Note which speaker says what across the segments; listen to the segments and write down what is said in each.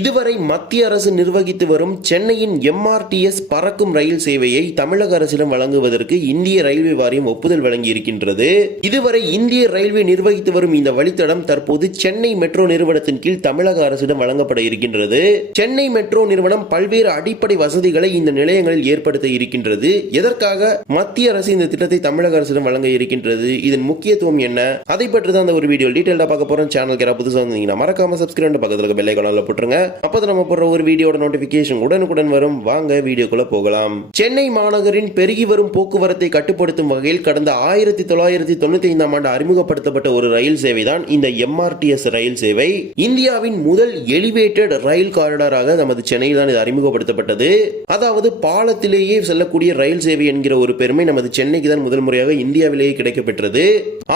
Speaker 1: இதுவரை மத்திய அரசு நிர்வகித்து வரும் சென்னையின் எம்ஆர்டிஎஸ் பறக்கும் ரயில் சேவையை தமிழக அரசிடம் வழங்குவதற்கு இந்திய ரயில்வே வாரியம் ஒப்புதல் வழங்கி இருக்கின்றது இதுவரை இந்திய ரயில்வே நிர்வகித்து வரும் இந்த வழித்தடம் தற்போது சென்னை மெட்ரோ நிறுவனத்தின் கீழ் தமிழக அரசிடம் வழங்கப்பட இருக்கின்றது சென்னை மெட்ரோ நிறுவனம் பல்வேறு அடிப்படை வசதிகளை இந்த நிலையங்களில் ஏற்படுத்த இருக்கின்றது. எதற்காக மத்திய அரசு இந்த திட்டத்தை தமிழக அரசிடம் வழங்க இருக்கின்றது? இதன் முக்கியத்துவம் என்ன? அதை பற்றி தான் அந்த ஒரு வீடியோ டீட்டெயிலாக பார்க்க போறோம். சேனல் யாராவது புதுசாக வந்தீங்கன்னா மறக்காம சப்ஸ்கிரைப் பக்கத்தில் இருக்க போட்டுருங்க. அப்போது நம்ம போடுற ஒரு வீடியோட நோட்டிபிகேஷன் உடனுக்குடன் வரும். வாங்க வீடியோக்குள்ள போகலாம். சென்னை மாநகரின் பெருகி வரும் போக்குவரத்தை கட்டுப்படுத்தும் வகையில் கடந்த ஆயிரத்தி தொள்ளாயிரத்தி தொண்ணூத்தி ஐந்தாம் ஆண்டு அறிமுகப்படுத்தப்பட்ட ஒரு ரயில் சேவை தான் இந்த எம்ஆர்டிஎஸ் ரயில் சேவை. இந்தியாவின் முதல் எலிவேட்டட் ரயில் காரிடாராக நமது சென்னையில் தான் இது அறிமுகப்படுத்தப்பட்டது. அதாவது பாலத்திலேயே செல்லக்கூடிய ரயில் சேவை என்கிற ஒரு பெருமை நமது சென்னைக்கு தான் முதல் முறையாக இந்தியாவிலேயே கிடைக்கப்பெற்றது.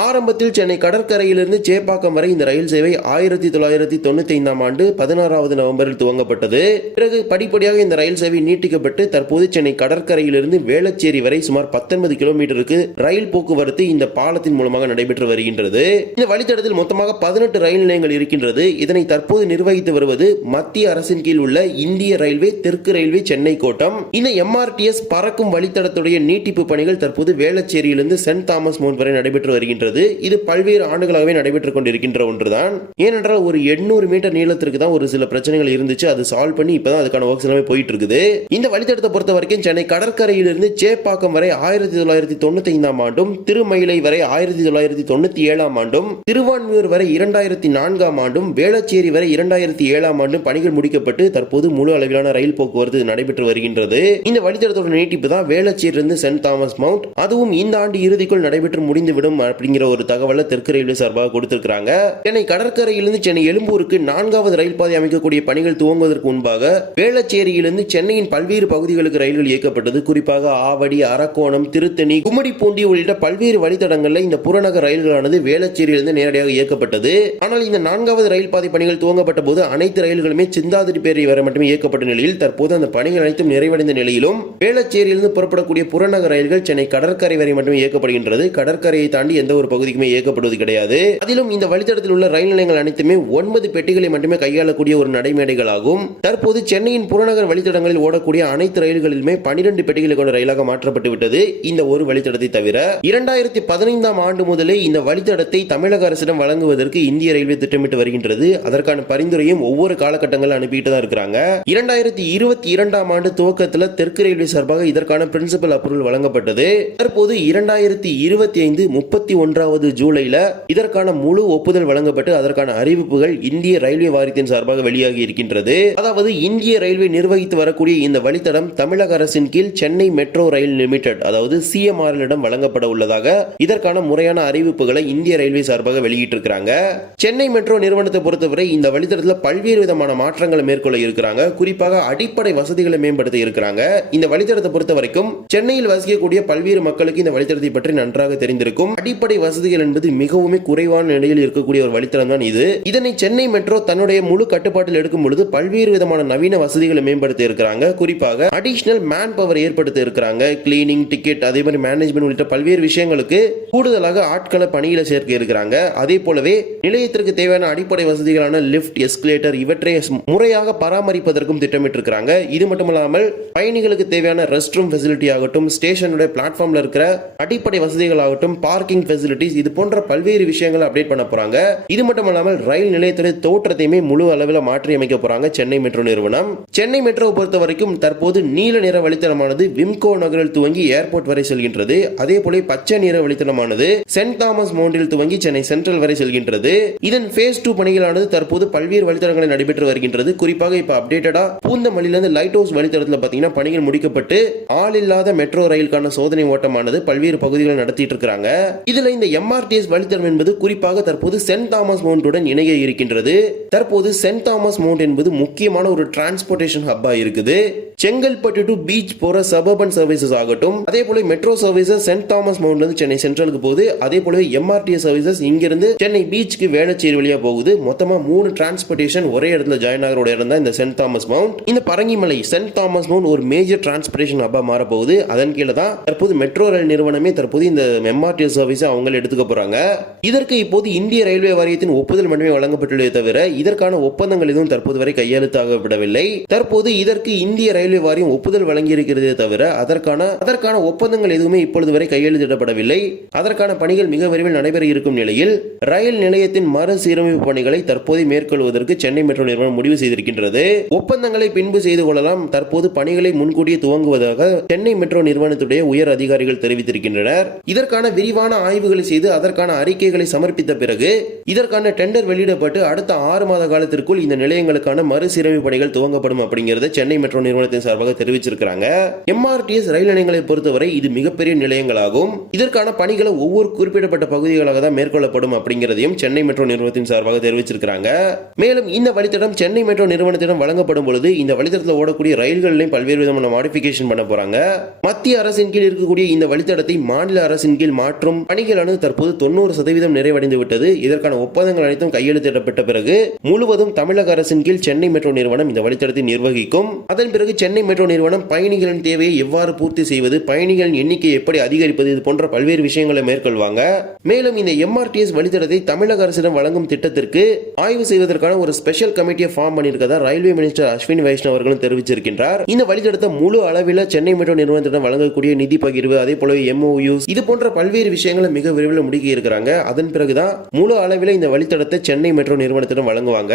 Speaker 1: ஆரம்பத்தில் சென்னை கடற்கரையிலிருந்து சேப்பாக்கம் வரை இந்த ரயில் சேவை ஆயிரத்தி தொள்ளாயிரத்தி தொண்ணூத்தி ஐந்தாம் ஆண்டு பதினாறாவது நவம்பரில் துவங்கப்பட்டது. பிறகு படிப்படியாக இந்த ரயில் சேவை நீட்டிக்கப்பட்டு தற்போது சென்னை கடற்கரையிலிருந்து வேளச்சேரி வரை சுமார் பத்தொன்பது கிலோமீட்டருக்கு ரயில் போக்குவரத்து இந்த பாலத்தின் மூலமாக நடைபெற்று வருகின்றது. இந்த வழித்தடத்தில் மொத்தமாக பதினெட்டு ரயில் நிலையங்கள் இருக்கின்றது. இதனை தற்போது நிர்வகித்து வருவது மத்திய அரசின் கீழ் உள்ள இந்திய ரயில்வே தெற்கு ரயில்வே சென்னை கோட்டம். இந்த எம்ஆர்டிஎஸ் பறக்கும் வழித்தடத்துடைய நீட்டிப்பு பணிகள் தற்போது வேளச்சேரியிலிருந்து சென்ட் தாமஸ் மோன் வரை நடைபெற்று வருகின்றது. இது பல்வேறு ஆண்டுகளாகவே நடைபெற்றுக் கொண்டிருக்கின்ற ஒன்றுதான். ஏனென்றால் ஒரு எண்ணூறு மீட்டர் நீளத்திற்கு தான் ஒரு சில பிரச்சனைகள் இருந்துச்சு அது சால்வ் பண்ணி இப்பதான் அதுக்கான ஒர்க்ஸ் எல்லாமே போயிட்டு இருக்குது இந்த வழித்தடத்தை பொறுத்த வரைக்கும் சென்னை கடற்கரையிலிருந்து சேப்பாக்கம் வரை ஆயிரத்தி தொள்ளாயிரத்தி தொண்ணூத்தி ஐந்தாம் ஆண்டும் திருமயிலை வரை ஆயிரத்தி தொள்ளாயிரத்தி தொண்ணூத்தி ஏழாம் ஆண்டும் திருவான்மியூர் வரை இரண்டாயிரத்தி நான்காம் ஆண்டும் வேளச்சேரி வரை இரண்டாயிரத்தி ஏழாம் ஆண்டும் பணிகள் முடிக்கப்பட்டு தற்போது முழு அளவிலான ரயில் போக்குவரத்து நடைபெற்று வருகின்றது. இந்த வழித்தடத்தோட நீட்டிப்பு தான் வேளச்சேரியிலிருந்து சென்ட் தாமஸ் மவுண்ட் அதுவும் இந்த ஆண்டு இறுதிக்குள் நடைபெற்று முடிந்துவிடும் அப்படிங்கிற ஒரு தகவலை தெற்கு ரயில்வே சார்பாக கொடுத்திருக்கிறாங்க. சென்னை கடற்கரையிலிருந்து சென்னை எழும்பூருக்கு நான்காவது ரயில் பாதை அமைக்கக்கூடிய பணிகள் துவங்குவதற்கு முன்பாக வேளச்சேரியிலிருந்து சென்னையின் பல்வேறு பகுதிகளுக்கு ரயில்கள் இயக்கப்பட்டது. குறிப்பாக ஆவடி அரக்கோணம் திருத்தணி கும்மிடிப்பூண்டி உள்ளிட்ட பல்வேறு வழித்தடங்களில் இந்த புறநகர் ரயில்களானது வேளச்சேரியிலிருந்து நேரடியாக இயக்கப்பட்டது. ஆனால் இந்த நான்காவது ரயில் பாதை பணிகள் துவங்கப்பட்ட போது அனைத்து ரயில்களுமே சிந்தாதிரி பேரை வரை மட்டுமே இயக்கப்பட்ட நிலையில் தற்போது அந்த பணிகள் அனைத்தும் நிறைவடைந்த நிலையிலும் வேளச்சேரியிலிருந்து புறப்படக்கூடிய புறநகர் ரயில்கள் சென்னை கடற்கரை வரை மட்டுமே இயக்கப்படுகின்றது. கடற்கரையை தாண்டி எந்த ஒரு பகுதிக்குமே இயக்கப்படுவது கிடையாது. அதிலும் இந்த வழித்தடத்தில் உள்ள ரயில் நிலையங்கள் அனைத்துமே ஒன்பது பெட்டிகளை மட்டுமே கையாளக்கூடிய ஒரு நடை நடைமேடைகளாகும். தற்போது சென்னையின் புறநகர் வழித்தடங்களில் ஓடக்கூடிய அனைத்து ரயில்களிலுமே பனிரெண்டு பெட்டிகளை கொண்ட ரயிலாக மாற்றப்பட்டு விட்டது இந்த ஒரு வழித்தடத்தை தவிர இரண்டாயிரத்தி பதினைந்தாம் ஆண்டு முதலே இந்த வழித்தடத்தை தமிழக அரசிடம் வழங்குவதற்கு இந்திய ரயில்வே திட்டமிட்டு வருகின்றது. அதற்கான பரிந்துரையும் ஒவ்வொரு காலகட்டங்களில் அனுப்பிட்டு தான் இருக்கிறாங்க. இரண்டாயிரத்தி இருபத்தி இரண்டாம் ஆண்டு துவக்கத்தில் தெற்கு ரயில்வே சார்பாக இதற்கான பிரின்சிபல் அப்ரூவல் வழங்கப்பட்டது. தற்போது இரண்டாயிரத்தி இருபத்தி ஐந்து முப்பத்தி ஒன்றாவது ஜூலைல இதற்கான முழு ஒப்புதல் வழங்கப்பட்டு அதற்கான அறிவிப்புகள் இந்திய ரயில்வே வாரியத்தின் சார்பாக வெளியாகி இருக்கின்றது அதாவது இந்திய ரயில்வே நிர்வகித்து வரக்கூடிய இந்த வழித்தடம் தமிழக அரசின் கீழ் சென்னை மெட்ரோ ரயில் லிமிடெட் அதாவது சிஎம்ஆர்எல்லிடம் வழங்கப்பட உள்ளதாக இதற்கான முறையான அறிவிப்புகளை இந்திய ரயில்வே சார்பாக வெளியிட்டிருக்கிறாங்க. சென்னை மெட்ரோ நிறுவனத்தை பொறுத்தவரை இந்த வழித்தடத்தில் பல்வேறு விதமான மாற்றங்களை மேற்கொள்ள இருக்கிறாங்க. குறிப்பாக அடிப்படை வசதிகளை மேம்படுத்த இருக்கிறாங்க. இந்த வழித்தடத்தை பொறுத்த வரைக்கும் சென்னையில் வசிக்கக்கூடிய பல்வேறு மக்களுக்கு இந்த வழித்தடத்தை பற்றி நன்றாக தெரிந்திருக்கும். அடிப்படை வசதிகள் என்பது மிகவும் குறைவான நிலையில் இருக்கக்கூடிய ஒரு வழித்தடம் தான் இது. இதனை சென்னை மெட்ரோ தன்னுடைய முழு கட்டுப்பாட்டில் எடுக்கும் பொழுது பல்வேறு விதமான நவீன வசதிகளை மேம்படுத்தி இருக்கிறாங்க. குறிப்பாக அடிஷனல் மேன் பவர் ஏற்படுத்தி இருக்கிறாங்க. கிளீனிங் டிக்கெட் அதே மாதிரி மேனேஜ்மெண்ட் உள்ளிட்ட பல்வேறு விஷயங்களுக்கு கூடுதலாக ஆட்களை பணியில சேர்க்க இருக்கிறாங்க. அதே போலவே நிலையத்திற்கு தேவையான அடிப்படை வசதிகளான லிப்ட் எஸ்கலேட்டர் இவற்றை முறையாக பராமரிப்பதற்கும் திட்டமிட்டிருக்கிறாங்க. இது மட்டும் இல்லாமல் பயணிகளுக்கு தேவையான ரெஸ்ட் ரூம் ஃபெசிலிட்டி ஆகட்டும் ஸ்டேஷனுடைய பிளாட்ஃபார்ம்ல இருக்கிற அடிப்படை வசதிகள் ஆகட்டும் பார்க்கிங் ஃபெசிலிட்டிஸ் இது போன்ற பல்வேறு விஷயங்களை அப்டேட் பண்ண போறாங்க. இது மட்டும் இல்லாமல் ரயில் நிலையத்துடைய தோற்றத்தையுமே முழு அளவில் மாற்றி மாற்றியமைக்க போறாங்க சென்னை மெட்ரோ நிறுவனம். சென்னை மெட்ரோ பொறுத்த வரைக்கும் தற்போது நீல நிற வழித்தடமானது விம்கோ நகரில் துவங்கி ஏர்போர்ட் வரை செல்கின்றது. அதே போல பச்சை நிற வழித்தடமானது சென்ட் தாமஸ் மவுண்டில் துவங்கி சென்னை சென்ட்ரல் வரை செல்கின்றது. இதன் ஃபேஸ் டூ பணிகளானது தற்போது பல்வேறு வழித்தடங்களில் நடைபெற்று வருகின்றது. குறிப்பாக இப்ப அப்டேட்டடா பூந்தமல்லியிலிருந்து லைட் ஹவுஸ் வழித்தடத்தில் பாத்தீங்கன்னா பணிகள் முடிக்கப்பட்டு ஆள் இல்லாத மெட்ரோ ரயிலுக்கான சோதனை ஓட்டமானது பல்வேறு பகுதிகளில் நடத்திட்டு இருக்கிறாங்க இதுல இந்த எம்ஆர்டிஎஸ் வழித்தடம் என்பது குறிப்பாக தற்போது சென்ட் தாமஸ் மவுண்டுடன் இணைய இருக்கின்றது. தற்போது சென்ட் தாமஸ் மவுண்ட் என்பது முக்கியமான ஒரு டிரான்ஸ்போர்ட்டேஷன் ஹப்பா இருக்குது. செங்கல்பட்டு டு பீச் போற சபர்பன் சர்வீசஸ் ஆகட்டும். அதே போல மெட்ரோ சர்வீசஸ் சென்ட் தாமஸ் மவுண்ட்ல இருந்து சென்னை சென்ட்ரலுக்கு போகுது. அதே போல எம்ஆர்டிஎஸ் சர்வீசஸ் இங்கிருந்து சென்னை பீச்சுக்கு வேளச்சேரி வழியா போகுது. மொத்தமா மூணு டிரான்ஸ்போர்ட்டேஷன் ஒரே இடத்துல ஜாயின் ஆகிற இடம் தான் இந்த சென்ட் தாமஸ் மவுண்ட் இந்த பரங்கிமலை சென்ட் தாமஸ் மவுண்ட் ஒரு மேஜர் டிரான்ஸ்போர்ட்டேஷன் ஹப்பா மாற போகுது அதன் கீழே தான் தற்போது மெட்ரோ ரயில் நிறுவனமே தற்போது இந்த எம்ஆர்டிஎஸ் சர்வீஸ் அவங்களே எடுத்துக்க போறாங்க. இதற்கு இப்போது இந்திய ரயில்வே வாரியத்தின் ஒப்புதல் மட்டுமே வழங்கப்பட்டுள்ளதே தவிர இதற்கான ஒப்பந்தங்கள் எதுவும் எதுவும் தற்போது வரை கையெழுத்தாகப்படவில்லை. தற்போது இதற்கு இந்திய ரயில்வே வாரியம் ஒப்புதல் வழங்கியிருக்கிறதே தவிர அதற்கான அதற்கான ஒப்பந்தங்கள் எதுவுமே இப்பொழுது வரை கையெழுத்திடப்படவில்லை. அதற்கான பணிகள் மிக விரைவில் நடைபெற இருக்கும் நிலையில் ரயில் நிலையத்தின் மறுசீரமைப்பு பணிகளை தற்போது மேற்கொள்வதற்கு சென்னை மெட்ரோ நிறுவனம் முடிவு செய்திருக்கின்றது. ஒப்பந்தங்களை பின்பு செய்து கொள்ளலாம். தற்போது பணிகளை முன்கூட்டியே துவங்குவதாக சென்னை மெட்ரோ நிறுவனத்துடைய உயர் அதிகாரிகள் தெரிவித்திருக்கின்றனர். இதற்கான விரிவான ஆய்வுகளை செய்து அதற்கான அறிக்கைகளை சமர்ப்பித்த பிறகு இதற்கான டெண்டர் வெளியிடப்பட்டு அடுத்த ஆறு மாத காலத்திற்குள் இந்த நிலை நிலையங்களுக்கான மறுசீரமைப்பு பணிகள் துவங்கப்படும் அப்படிங்கறத சென்னை மெட்ரோ நிறுவனத்தின் சார்பாக தெரிவிச்சிருக்காங்க எம்ஆர்டிஎஸ் ரயில் நிலையங்களை பொறுத்தவரை இது மிகப்பெரிய நிலையங்களாகும். இதற்கான பணிகளை ஒவ்வொரு குறிப்பிடப்பட்ட பகுதிகளாக தான் மேற்கொள்ளப்படும் அப்படிங்கிறதையும் சென்னை மெட்ரோ நிறுவனத்தின் சார்பாக தெரிவிச்சிருக்காங்க மேலும் இந்த வழித்தடம் சென்னை மெட்ரோ நிறுவனத்திடம் வழங்கப்படும் பொழுது இந்த வழித்தடத்தில் ஓடக்கூடிய ரயில்களையும் பல்வேறு விதமான மாடிஃபிகேஷன் பண்ண போறாங்க. மத்திய அரசின் கீழ் இருக்கக்கூடிய இந்த வழித்தடத்தை மாநில அரசின் கீழ் மாற்றும் பணிகளானது தற்போது தொண்ணூறு சதவீதம் நிறைவடைந்து விட்டது இதற்கான ஒப்பந்தங்கள் அனைத்தும் கையெழுத்திடப்பட்ட பிறகு முழுவதும் தமிழக அரசு அரசின் கீழ் சென்னை மெட்ரோ நிறுவனம் இந்த வழித்தடத்தை நிர்வகிக்கும். அதன் பிறகு சென்னை மெட்ரோ நிறுவனம் பயணிகளின் தேவையை எவ்வாறு பூர்த்தி செய்வது பயணிகளின் எண்ணிக்கை எப்படி அதிகரிப்பது இது போன்ற பல்வேறு விஷயங்களை மேற்கொள்வாங்க. மேலும் இந்த எம்ஆர்டிஎஸ் வழித்தடத்தை தமிழக அரசிடம் வழங்கும் திட்டத்திற்கு ஆய்வு செய்வதற்கான ஒரு ஸ்பெஷல் கமிட்டியை ஃபார்ம் பண்ணியிருக்கதா ரயில்வே மினிஸ்டர் அஸ்வின் வைஷ்ணவ் அவர்களும் தெரிவிச்சிருக்கின்றார். இந்த வழித்தடத்தை முழு அளவில் சென்னை மெட்ரோ நிறுவனத்திடம் வழங்கக்கூடிய நிதி பகிர்வு அதே போலவே எம்ஓயூஸ் இது போன்ற பல்வேறு விஷயங்களை மிக விரைவில் முடிக்க இருக்கிறாங்க அதன் பிறகுதான் முழு அளவில் இந்த வழித்தடத்தை சென்னை மெட்ரோ நிறுவனத்திடம் வழங்குவாங்க.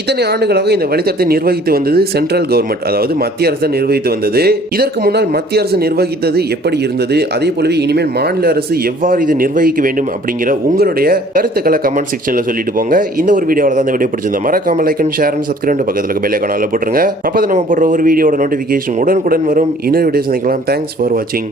Speaker 1: இத்தனை ஆண்டுகளாக இந்த வழித்தடத்தை நிர்வகித்து வந்தது சென்ட்ரல் கவர்மெண்ட் அதாவது மத்திய அரசு நிர்வகித்து வந்தது. இதற்கு முன்னால் மத்திய அரசு நிர்வகித்தது எப்படி இருந்தது? அதே போலவே இனிமேல் மாநில அரசு எவ்வாறு இது நிர்வகிக்க வேண்டும் அப்படிங்கிற உங்களுடைய கருத்துக்களை கமெண்ட் செக்ஷன்ல சொல்லிட்டு போங்க. இந்த ஒரு வீடியோவில் தான் இந்த வீடியோ பிடிச்சிருந்தா மறக்காம like and share and subscribe பக்கத்தில் பெல் ஐக்கான போட்டுருங்க. அப்போ நம்ம போடுற ஒரு வீடியோட நோட்டிஃபிகேஷன் உடனுக்குடன் வரும். இன்னொரு வீடியோ சந்திக்கலாம். தேங்க்ஸ் ஃபார் வாட்சிங்